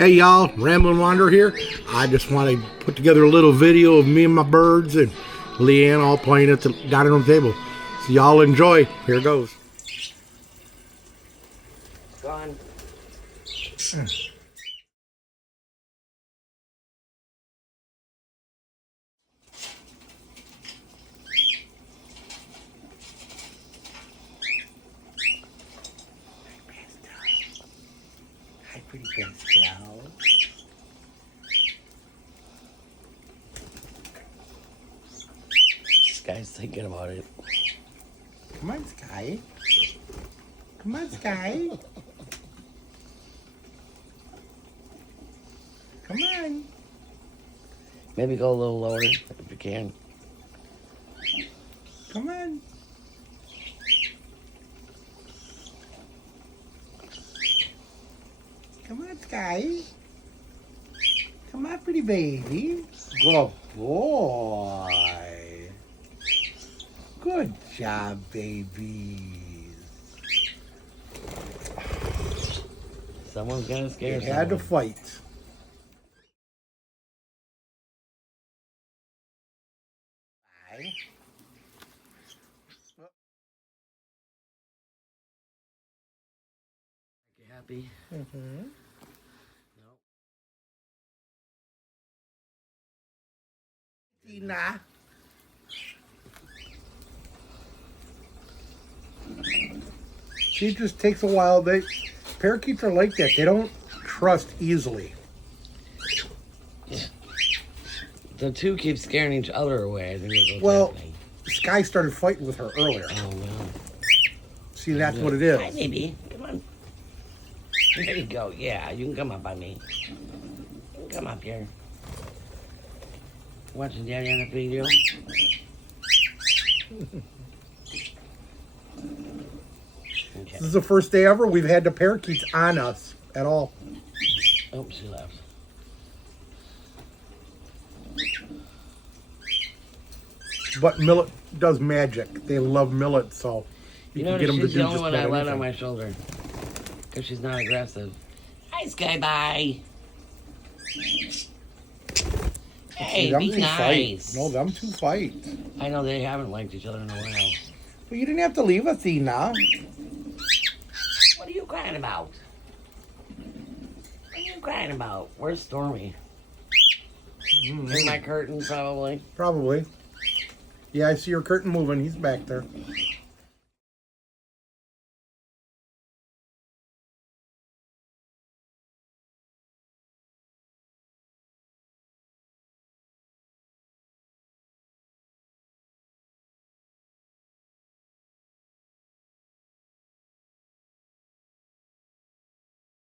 Hey y'all, Ramblin Wanderer here. I just want to put together a little video of me and my birds and Leanne all playing at the dining room table. So y'all enjoy. Here goes. Gone. Hi, pretty Pastel. Sky's thinking about it. Come on, Sky. Come on, Sky. Come on. Maybe go a little lower if you can. Come on. Come on, Sky. Come on, pretty baby. Good boy. Good job, babies. Someone's gonna scare They had to fight. Bye. You happy? Mm-hmm. No. Athena. She just takes a while. Parakeets are like that. They don't trust easily. The two keep scaring each other away. I think that's what's Well, happening. Sky started fighting with her earlier. Oh no. See, that's what it Hi, is. baby. Come on. There you go. Yeah, you can come up by me. You can come up here. Watching Daddy on the video. Okay. This is the first day ever we've had the parakeets on us at all. Oh, she left. But Millet does magic. They love Millet, so You can know, get them to she's do the only just one about I let anything. on my shoulder. Because she's not aggressive. Hi, Sky. Bye. Hey, See, them be two fight. nice. No, them two fight. I know they haven't liked each other in a while. But you didn't have to leave Athena. What are you crying about? What are you crying about? Where's Stormy? In my curtain, probably. Probably. Yeah, I see your curtain moving. He's back there.